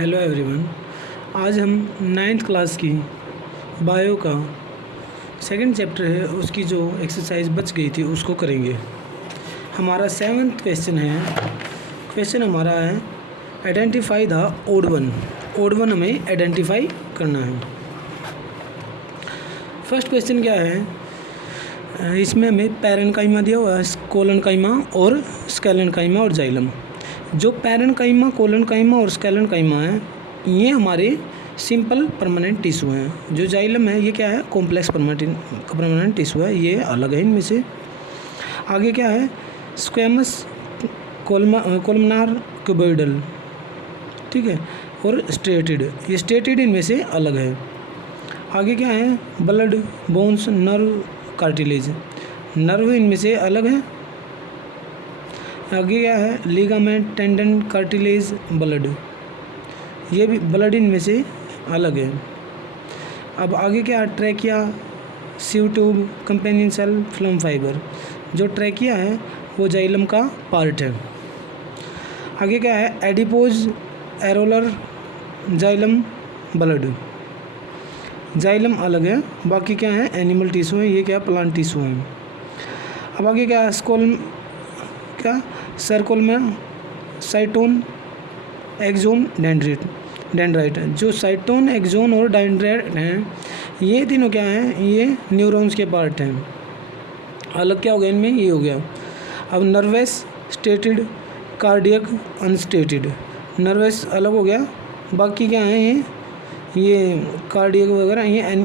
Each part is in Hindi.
Hello everyone. आज हम नाइन्थ क्लास की बायो का सेकंड चैप्टर है, उसकी जो एक्सरसाइज बच गई थी उसको करेंगे। हमारा 7th क्वेश्चन है। क्वेश्चन हमारा है identify the odd one. Odd one हमें आइडेंटिफाई करना है। फर्स्ट क्वेश्चन क्या है, इसमें हमें पैरेन्काइमा दिया हुआ है, कोलनकाइमा और स्केलेनकाइमा और जाइलम। जो पैरेन्काइमा, कोलनकाइमा और स्केलेनकाइमा है, ये हमारे सिंपल परमानेंट टिश्यू हैं। जो जाइलम है ये क्या है, कॉम्प्लेक्स परमानेंट टिश्यू है, ये अलग है इनमें से। आगे क्या है, स्क्वेमस, कोलमनार, क्यूबोइडल, ठीक है, और स्ट्रेटेड, ये स्ट्रेटेड इनमें से अलग है। आगे क्या है, blood, bones, nerve, cartilage, nerve इनमें से अलग है। आगे क्या है, लिगामेंट, टेंडन, कार्टिलेज, ब्लड, ये भी ब्लड इनमें से अलग है। अब आगे क्या है, trachea, sieve tube, companion cell, phloem fibre. जो ट्रैकिया है वो जाइलम का पार्ट है। आगे क्या है, adipose, areolar, xylem, blood, xylem अलग है, बाकी क्या है एनिमल टिश्यू है, ये क्या प्लांट टिश्यू है। अब आगे क्या है, क्या सर्कल में साइटोन, एक्सोन, डेंड्राइट। जो साइटोन, एक्सोन और डेंड्राइट हैं, ये तीनों क्या हैं, ये न्यूरॉन्स के पार्ट हैं। अलग क्या हो गया इनमें, ये हो गया। अब नर्वस, स्टेटेड, कार्डियक, अनस्टेटेड। नर्वस अलग हो गया, बाकी क्या है ये कार्डियक वगैरह ये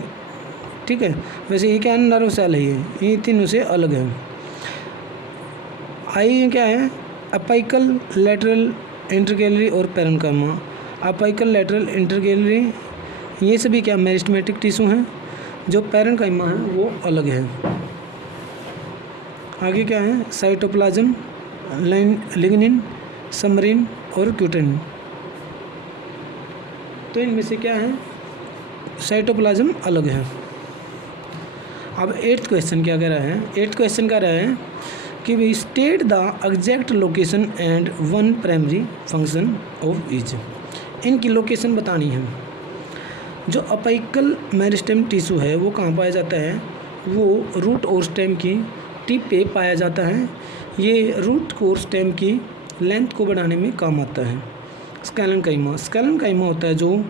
ठीक है। वैसे ये क्या है, नर्व सेल है, ये तीनों से अलग है। आई क्या है, अपाइकल, लेटरल, इंटरगैलरी और पैरेन्काइमा। अपाइकल, लेटरल, इंटरगैलरी, ये सभी क्या मेरिस्टेमेटिक टिश्यू हैं। जो पैरेन्काइमा है वो अलग है। आगे क्या है, साइटोप्लाज्म, लिग्निन, समरीन और क्यूटिन। तो इनमें से क्या है, साइटोप्लाज्म अलग है। अब 8th क्वेश्चन क्या कह रहा है, 8th क्वेश्चन कह रहा है कि भी state the exact location and one primary function of each. इनकी लोकेशन बतानी है। जो अपाइकल मेरिस्टेम टिश्यू है वो कहाँ पाया जाता है, वो रूट और स्टेम की टिप पे पाया जाता है। ये रूट और स्टेम की लेंथ को बढ़ाने में काम आता है। स्केलेनकाइमा होता है, जो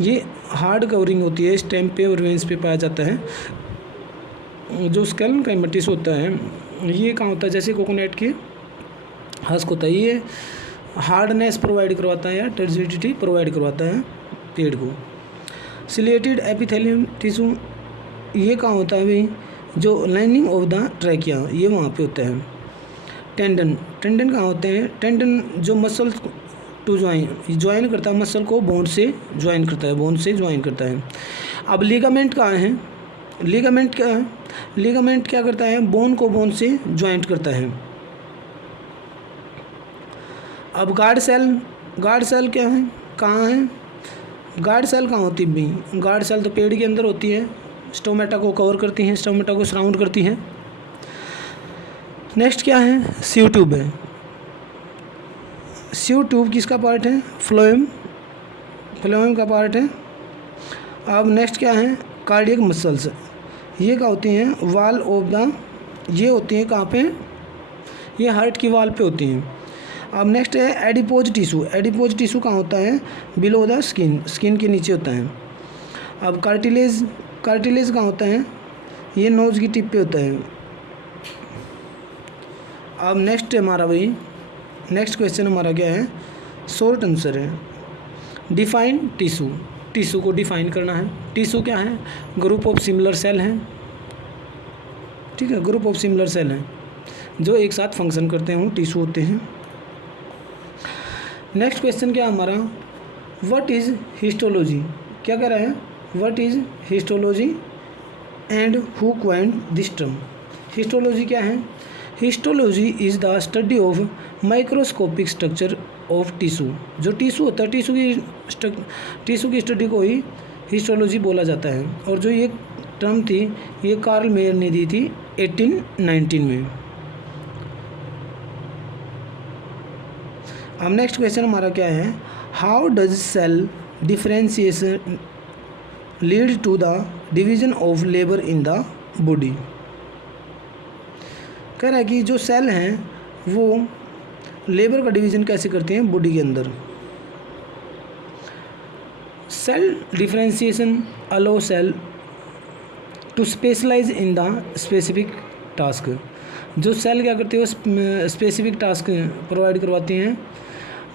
ये हार्ड कवरिंग होती है स्टेम पे और वेन्स पे पाया जाता है। जो स्केलेनकाइमा टिश्यू होता है ये कहाँ होता है, जैसे कोकोनट के हस्क होता है, ये हार्डनेस प्रोवाइड करवाता है या टर्जिडिटी प्रोवाइड करवाता है पेड़ को। सिलिएटेड एपिथेलियम टिश्यू ये कहाँ होता है भाई, जो लाइनिंग ऑफ द ट्रैकिया, ये वहाँ पे होता है। टेंडन कहाँ होते हैं, टेंडन जो मसल टू ज्वाइन करता है, मसल को बोन से ज्वाइन करता है। अब लिगामेंट कहाँ है, लिगामेंट क्या करता है, बोन को बोन से ज्वाइंट करता है। अब गार्ड सेल क्या है, कहाँ है, गार्ड सेल कहाँ होती है भाई, गार्ड सेल तो पेड़ के अंदर होती है, स्टोमेटा को कवर करती हैं, स्टोमेटा को सराउंड करती हैं। नेक्स्ट क्या है, सीव ट्यूब है। सीव ट्यूब किसका पार्ट है, फ्लोएम का पार्ट है। अब नेक्स्ट क्या है, कार्डियक मसल्स, ये क्या होती हैं, वाल ऑफ द, ये होती हैं कहाँ पे, ये हार्ट की वाल पे होती हैं। अब नेक्स्ट है एडिपोज टिश्यू कहाँ होता है, बिलो द स्किन के नीचे होता है। अब कार्टिलेज कहाँ होता है, ये नोज की टिप पे होता है। अब नेक्स्ट हमारा भाई, नेक्स्ट क्वेश्चन हमारा क्या है, शॉर्ट आंसर है। डिफाइन टिश्यू को डिफाइन करना है। टिश्यू क्या है, ग्रुप ऑफ सिमिलर सेल हैं, ठीक है, ग्रुप ऑफ सिमिलर सेल हैं जो एक साथ फंक्शन करते हैं, वो टिश्यू होते हैं। नेक्स्ट क्वेश्चन क्या हमारा, व्हाट इज़ हिस्टोलॉजी, क्या कह रहा है, what is histology and who coined this term. Histology क्या है, histology is the study of microscopic structure of tissue. जो टिश्यू होता है, टिश्यू की स्टडी को ही हिस्टोलॉजी बोला जाता है। और जो ये टर्म थी ये कार्ल मेयर ने दी थी 1819 में। अब नेक्स्ट क्वेश्चन हमारा क्या है, how does cell differentiation lead to the division of labour in the body. कह रहा है कि जो सेल हैं वो लेबर का डिवीजन कैसे करते हैं बॉडी के अंदर। Cell differentiation allow cell to specialise in the specific task. जो सेल क्या करते हैं स्पेसिफिक टास्क प्रोवाइड करवाते हैं।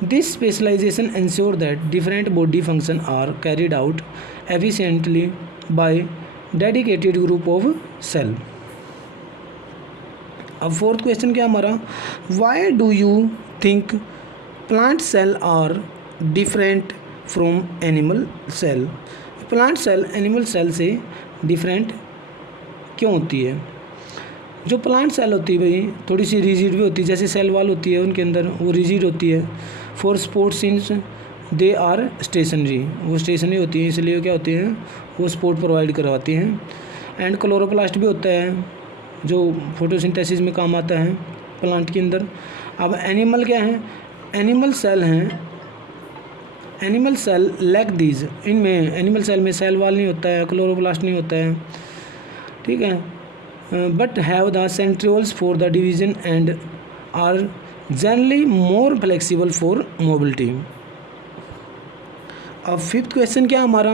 This specialisation ensure that different body function are carried out efficiently by dedicated group of cell. अब फोर्थ क्वेश्चन क्या हमारा, why do you think plant cell are different from animal cell. Plant cell animal cell से डिफरेंट क्यों होती है। जो प्लांट सेल होती है भाई थोड़ी सी रिजिड भी होती है, जैसे सेल वाल होती है उनके अंदर वो रिजिड होती है। For support since they are stationary, वो स्टेशनरी होती है इसलिए क्या होती हैं वो स्पोर्ट प्रोवाइड करवाती हैं। एंड क्लोरोप्लास्ट भी होता है जो फोटोसिंथेसिस में काम आता है प्लांट के अंदर। अब एनिमल क्या है, एनिमल सेल हैं, एनिमल सेल लैक दीज, इनमें एनिमल सेल में सेल वाल नहीं होता है, क्लोरोप्लास्ट नहीं होता है, ठीक है, but have the centrioles for the division and are generally more flexible for mobility. अब फिफ्थ क्वेश्चन क्या हमारा,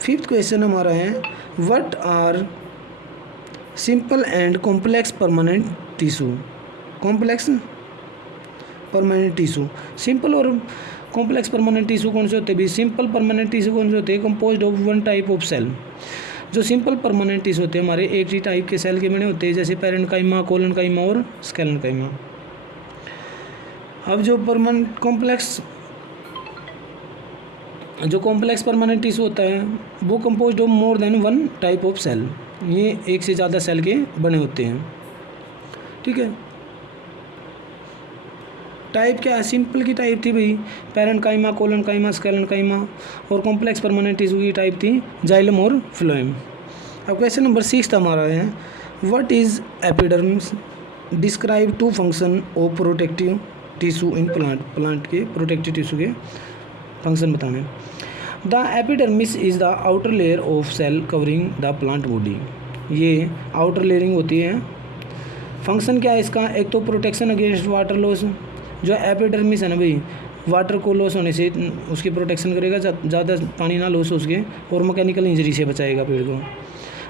फिफ्थ क्वेश्चन हमारा है what are simple and complex permanent tissue. Complex permanent tissue, simple और कॉम्प्लेक्स परमानेंट टिश्यू कौन से होते हैं भी। सिंपल परमानेंट टिश्यू कौन से होते हैं, composed of one type of cell. जो सिंपल परमानेंट टिश्यू होते हैं हमारे एक ही टाइप के सेल के बने होते हैं, जैसे पैरेन्काइमा, कोलेनकाइमा और स्केलेनकाइमा। अब जो कॉम्प्लेक्स परमानेंट टिश्यू होता है वो composed of more than one type of cell, ये एक से ज़्यादा सेल के बने होते हैं, ठीक है। टाइप क्या है, सिंपल की टाइप थी भाई पैरेन्काइमा, कोलेनकाइमा, स्केलेनकाइमा, और कॉम्प्लेक्स परमानेंट टिश्यू की टाइप थी जाइलम और फ्लोएम। अब क्वेश्चन नंबर 6 हमारा है what is epidermis, describe two function of protective tissue in plant. Plant के प्रोटेक्टिव टिश्यू के फंक्शन बताने। The epidermis is the outer layer of cell covering the plant body. ये आउटर लेयरिंग होती है। फंक्शन क्या है इसका, एक तो प्रोटेक्शन अगेंस्ट वाटर लॉस, जो एपिडर्मिस है ना भाई वाटर को लॉस होने से उसकी प्रोटेक्शन करेगा, ज़्यादा पानी ना लॉस हो उसके, और मैकेनिकल इंजरी से बचाएगा पेड़ को।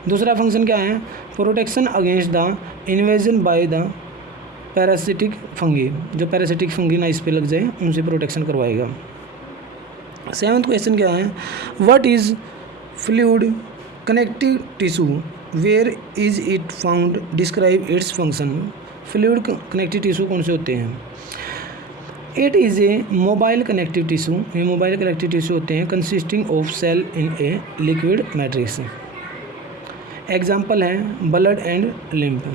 दूसरा फंक्शन क्या है, protection against the invasion by the parasitic fungi, जो पैरासिटिक फंगी ना इस पे लग जाए उनसे प्रोटेक्शन करवाएगा। 7th क्वेश्चन क्या है, what is fluid connective tissue, where is it found, describe its function. Fluid connective tissue कौन से होते हैं, it is a mobile connective tissue, ये मोबाइल कनेक्टिव टिश्यू होते हैं consisting of cell in a liquid matrix. Example है ब्लड एंड लिम्फ।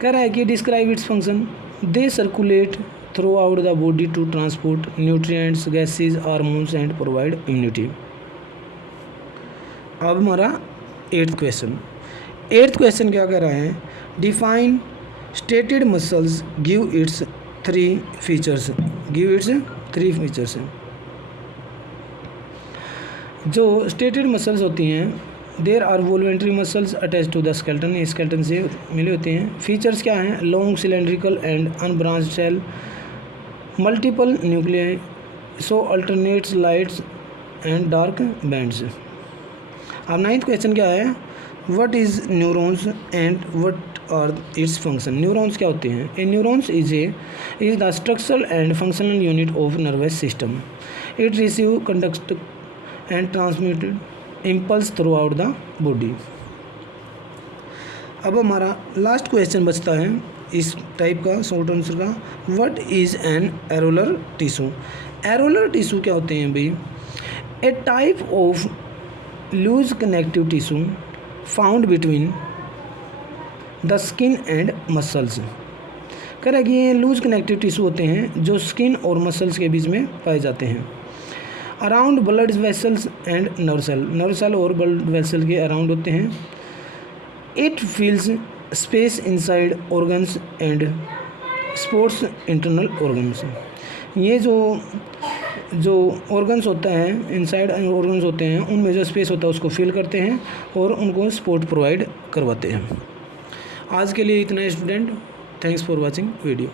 कह रहा है कि describe its function, they circulate throughout the body to transport nutrients, gases, hormones and provide immunity. अब हमारा 8th क्वेश्चन। 8th क्वेश्चन क्या कह रहा है, define striated muscles, give its 3 features, give its 3 features. जो स्टेटेड मसल्स होती हैं there are voluntary muscles attached to the skeleton, ये स्केलेटन से मिले होते हैं। फीचर्स क्या हैं, long cylindrical and unbranched cell, multiple nuclei, so alternate lights and dark bands. अब 9th क्वेश्चन क्या है, what is neurons and what are its function. Neurons क्या होते हैं, a neurons is the structural and functional unit of nervous system, it receive conduct and transmitted impulse throughout the body. अब हमारा लास्ट क्वेश्चन बचता है इस टाइप का शॉर्ट आंसर का, what is an areolar tissue. Areolar tissue क्या होते हैं भाई, a type of loose connective tissue found between the skin and muscles. कह रहा है कि ये लूज कनेक्टिव टिश्यू होते हैं जो स्किन और मसल्स के बीच में पाए जाते हैं। Around blood vessels and nerve cell और ब्लड वेसल के अराउंड होते हैं। It fills space inside organs and supports internal organs. ये जो जो ऑर्गन्स होता है, इनसाइड ऑर्गन्स होते हैं, उनमें जो स्पेस होता है उसको फिल करते हैं और उनको सपोर्ट प्रोवाइड करवाते हैं। आज के लिए इतना student, thanks for watching video.